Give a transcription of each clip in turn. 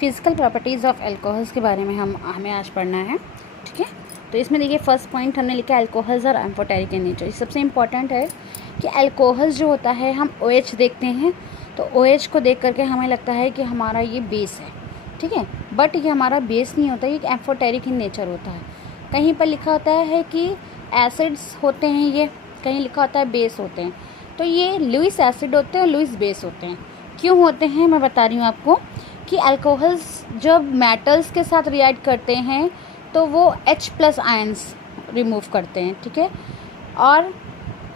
Physical properties of alcohols के बारे में हमें आज पढ़ना है। ठीक है, तो इसमें देखिए फर्स्ट पॉइंट हमने लिखा है अल्कोहल्स और एम्फोटेरिक इन नेचर। सबसे इम्पॉर्टेंट है कि अल्कोहल्स जो होता है हम OH देखते हैं तो OH को देख करके हमें लगता है कि हमारा ये बेस है। ठीक है, बट ये हमारा बेस नहीं होता, ये एम्फोटेरिक इन नेचर होता है। कहीं पर लिखा होता है कि एसिड्स होते हैं, ये कहीं लिखा होता है बेस होते हैं। तो ये लुइस एसिड होते हैं और लुइस बेस होते हैं। क्यों होते हैं मैं बता रही हूँ आपको कि अल्कोहल्स जब मेटल्स के साथ रिएक्ट करते हैं तो वो H+ आयंस रिमूव करते हैं। ठीक है, और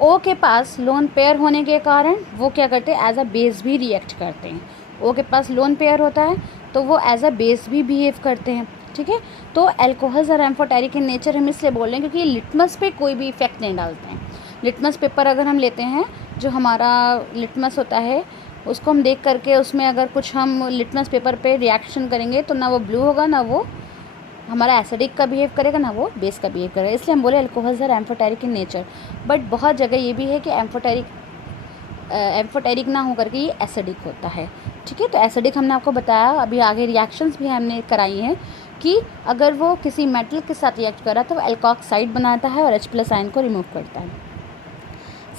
O के पास लोन पेयर होने के कारण वो क्या करते हैं, एज अ बेस भी रिएक्ट करते हैं। O के पास लोन पेयर होता है तो वो एज अ बेस भी बिहेव करते हैं। ठीक है, तो अल्कोहल्स और एम्फोटेरिक इन नेचर हम इसलिए बोल रहे हैं क्योंकि लिटमस पे कोई भी इफेक्ट नहीं डालते हैं। लिटमस पेपर अगर हम लेते हैं, जो हमारा लिटमस होता है उसको हम देख करके उसमें अगर कुछ हम लिटमस पेपर पे रिएक्शन करेंगे तो ना वो ब्लू होगा, ना वो हमारा एसिडिक का बिहेव करेगा, ना वो बेस का बिहेव करेगा। इसलिए हम बोले alcohols are amphoteric in nature. But बहुत जगह ये भी है कि एम्फोटेरिक ना हो करके ये एसिडिक होता है। ठीक है, तो एसिडिक हमने आपको बताया, अभी आगे रिएक्शंस भी हमने कराई हैं कि अगर वो किसी मेटल के साथ रिएक्ट करा तो वो एल्कोक्साइड बनाता है और H+ आयन को रिमूव करता है।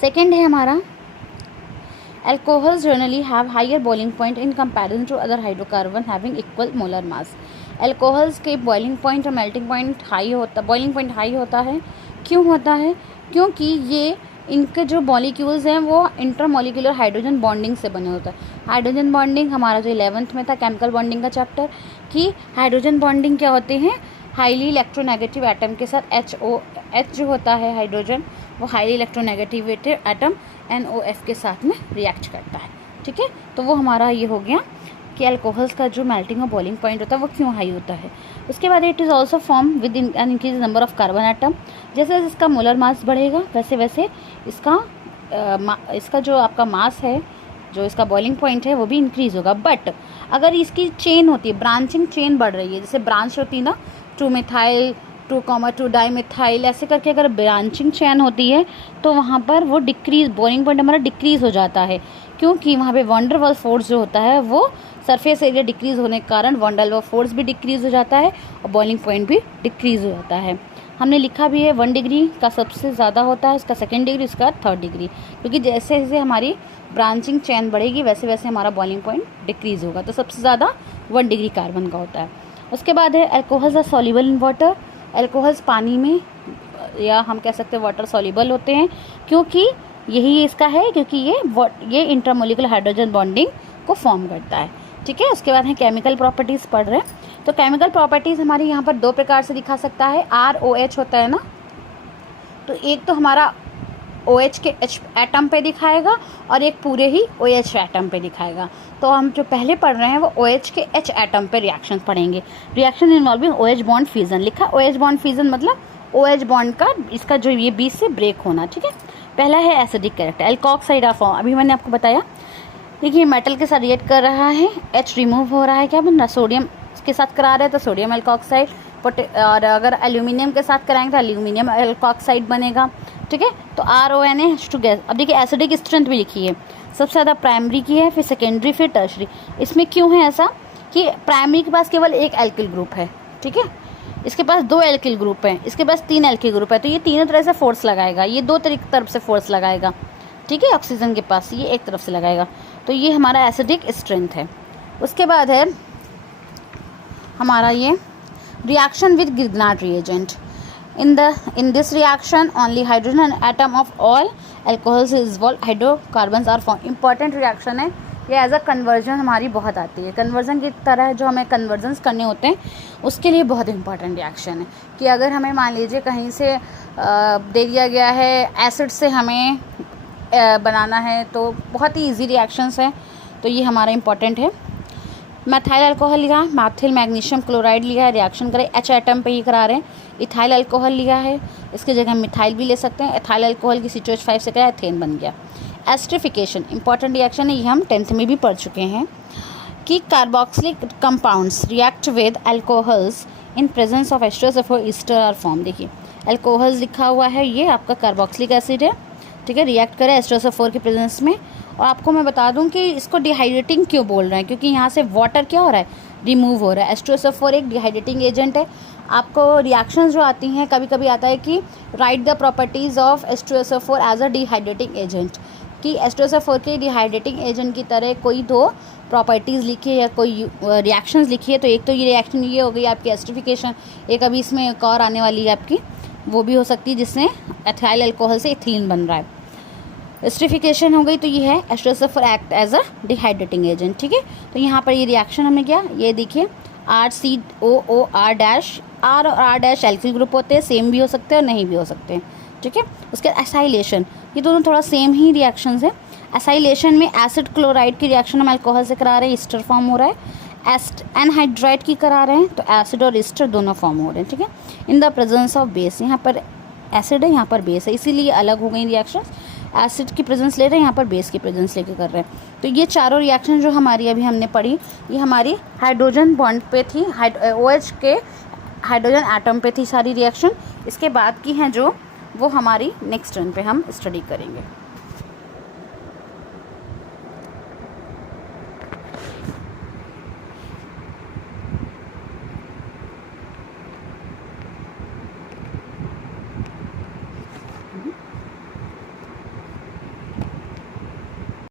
सेकेंड है हमारा alcohols generally have higher boiling point in comparison to other hydrocarbon having equal molar mass। alcohols के boiling point और melting point हाई होता, boiling point हाई होता है। क्यों होता है? क्योंकि ये इनके जो मॉलिक्यूल्स हैं वो इंटरमॉलिक्यूलर हाइड्रोजन बॉन्डिंग से बने होता है। हाइड्रोजन बॉन्डिंग हमारा जो 11th में था केमिकल बॉन्डिंग का चैप्टर, कि हाइड्रोजन बॉन्डिंग क्या होते हैं, हाईली इलेक्ट्रोनेगेटिव एटम के साथ H जो होता है हाइड्रोजन, वो हाईली इलेक्ट्रोनेगेटिव एटम NOF के साथ में रिएक्ट करता है। ठीक है, तो वो हमारा ये हो गया कि अल्कोहल्स का जो मेल्टिंग और बॉइलिंग पॉइंट होता है वो क्यों हाई होता है। उसके बाद it is also form with an increase number of carbon atom. जैसे जैसे इसका मोलर मास बढ़ेगा वैसे वैसे इसका जो आपका मास है, जो इसका बॉइलिंग पॉइंट है वो भी इंक्रीज़ होगा। बट अगर इसकी चेन होती है, ब्रांचिंग चेन बढ़ रही है, जैसे ब्रांच होती है ना 2-मिथाइल 2,2 डाईमिथाइल, ऐसे करके अगर ब्रांचिंग चेन होती है तो वहाँ पर वो डिक्रीज, बॉइलिंग पॉइंट हमारा डिक्रीज़ हो जाता है। क्योंकि वहाँ पे वैन डर वाल्स फोर्स जो होता है वो सरफेस एरिया डिक्रीज़ होने के कारण वैन डर वाल्स फोर्स भी डिक्रीज़ हो जाता है और बॉइलिंग पॉइंट भी डिक्रीज़ हो जाता है। हमने लिखा भी है 1 डिग्री का सबसे ज़्यादा होता है, इसका 2nd डिग्री, इसका 3rd डिग्री, क्योंकि जैसे जैसे हमारी ब्रांचिंग चेन बढ़ेगी वैसे वैसे हमारा बॉइलिंग पॉइंट डिक्रीज़ होगा। तो सबसे ज़्यादा 1 डिग्री कार्बन का होता है। उसके बाद है alcohols are soluble in water. Alcohols पानी में, या हम कह सकते हैं वाटर सॉल्युबल होते हैं, क्योंकि यही इसका है, क्योंकि ये इंटरमोलिकुलर हाइड्रोजन बॉन्डिंग को फॉर्म करता है। ठीक है, उसके बाद है केमिकल प्रॉपर्टीज़ पढ़ रहे हैं। तो केमिकल प्रॉपर्टीज़ हमारी यहाँ पर 2 प्रकार से दिखा सकता है। ROH होता है ना, तो एक तो हमारा OH के H एटम पे दिखाएगा और एक पूरे ही OH एटम पे दिखाएगा। तो हम जो पहले पढ़ रहे हैं वो OH के H एटम पे रिएक्शन पढ़ेंगे। Reaction involving OH bond fusion, लिखा OH बॉन्ड फ्यूजन मतलब OH बॉन्ड का इसका जो ये बीच से ब्रेक होना। ठीक है, पहला है acidic character, alkoxide of form. अभी मैंने आपको बताया, देखिए मेटल के साथ रिएक्ट कर रहा है, H रिमूव हो रहा है, क्या बन रहा, सोडियम के साथ करा रहे हैं तो सोडियम एल्कोक्साइड, और अगर एल्यूमिनियम के साथ कराएंगे तो एल्यूमिनियम एल्कोक्साइड बनेगा। ठीक है, तो RONH2 अब देखिए एसिडिक स्ट्रेंथ भी लिखी है, सबसे ज़्यादा प्राइमरी की है, फिर सेकेंडरी, फिर टर्शरी। इसमें क्यों है ऐसा कि प्राइमरी के पास केवल एक एल्किल ग्रुप है। ठीक है, इसके पास 2 एल्किल ग्रुप हैं, इसके पास 3 एल्किल ग्रुप है, तो ये तीनों तरह से फोर्स लगाएगा, ये 2 तरफ से फोर्स लगाएगा। ठीक है, ऑक्सीजन के पास ये एक तरफ से लगाएगा, तो ये हमारा एसिडिक स्ट्रेंथ है। उसके बाद है हमारा ये reaction with Grignard reagent. In this reaction only hydrogen atom of all alcohols is involved, hydrocarbons are formed। important reaction है ये, एज अ कन्वर्जन हमारी बहुत आती है। कन्वर्जन की तरह जो हमें कन्वर्जन्स करने होते हैं उसके लिए बहुत इंपॉर्टेंट रिएक्शन है। कि अगर हमें मान लीजिए कहीं से दे दिया गया है एसिड से हमें बनाना है तो बहुत ही ईजी रिएक्शंस हैं, तो ये हमारा इंपॉर्टेंट है। मैथाइल अल्कोहल लिया, मैथिल मैग्नीशियम क्लोराइड लिया है, रिएक्शन करें H एटम पे ही करा रहे हैं। इथाइल अल्कोहल लिया है, इसकी जगह हम मिथाइल भी ले सकते हैं। एथाइल अल्कोहल की CH5 से क्या एथेन बन गया। एस्टरिफिकेशन इंपॉर्टेंट रिएक्शन है, ये हम 10th में भी पढ़ चुके हैं कि carboxylic compounds react with alcohols in presence of H2SO4 ester are form. देखिए एल्कोहल्स लिखा हुआ है, ये आपका कार्बोक्सिलिक एसिड है। ठीक है, रिएक्ट करें H2SO4 के प्रेजेंस में और आपको मैं बता दूं कि इसको डिहाइड्रेटिंग क्यों बोल रहे हैं, क्योंकि यहाँ से वाटर क्या हो रहा है, रिमूव हो रहा है। H2SO4 एक डिहाइड्रेटिंग एजेंट है। आपको रिएक्शंस जो आती हैं, कभी कभी आता है कि write the properties of H2SO4 as a dehydrating agent, कि H2SO4 के डिहाइड्रेटिंग एजेंट की तरह कोई दो प्रॉपर्टीज़ लिखी है या कोई रिएक्शंस लिखी है। तो एक तो ये रिएक्शन ये हो गई आपकी एस्टरिफिकेशन, एक अभी इसमें एक और आने वाली है आपकी, वो भी हो सकती है जिसमें एथिलाइल अल्कोहल से इथिलीन बन रहा है। एस्टरिफिकेशन हो गई, तो ये है H2SO4 act as a dehydrating agent, ठीक है। तो यहाँ पर ये रिएक्शन हमने किया, ये देखिए RCOOR डैश, R और R डैश एल्किल ग्रुप होते हैं, सेम भी हो सकते हैं और नहीं भी हो सकते हैं, ठीक है। उसके एसाइलेशन, ये दोनों थोड़ा सेम ही रिएक्शंस है। एसाइलेशन में एसिड क्लोराइड की रिएक्शन हम अल्कोहल से करा रहे हैं, ईस्टर फॉर्म हो रहा है। एनहाइड्राइड की करा रहे हैं, तो एसिड और ईस्टर दोनों फॉर्म हो रहे हैं, ठीक है। In the presence of base, यहाँ पर एसिड है, यहाँ पर बेस है, इसीलिए अलग हो गई रिएक्शंस। एसिड की प्रेजेंस ले रहे हैं, यहाँ पर बेस की प्रेजेंस लेके कर रहे हैं। तो ये चारों रिएक्शन जो हमारी अभी हमने पढ़ी, ये हमारी हाइड्रोजन बॉन्ड पे थी, OH के हाइड्रोजन एटम पे थी सारी रिएक्शन। इसके बाद की हैं जो, वो हमारी नेक्स्ट टर्न पे हम स्टडी करेंगे।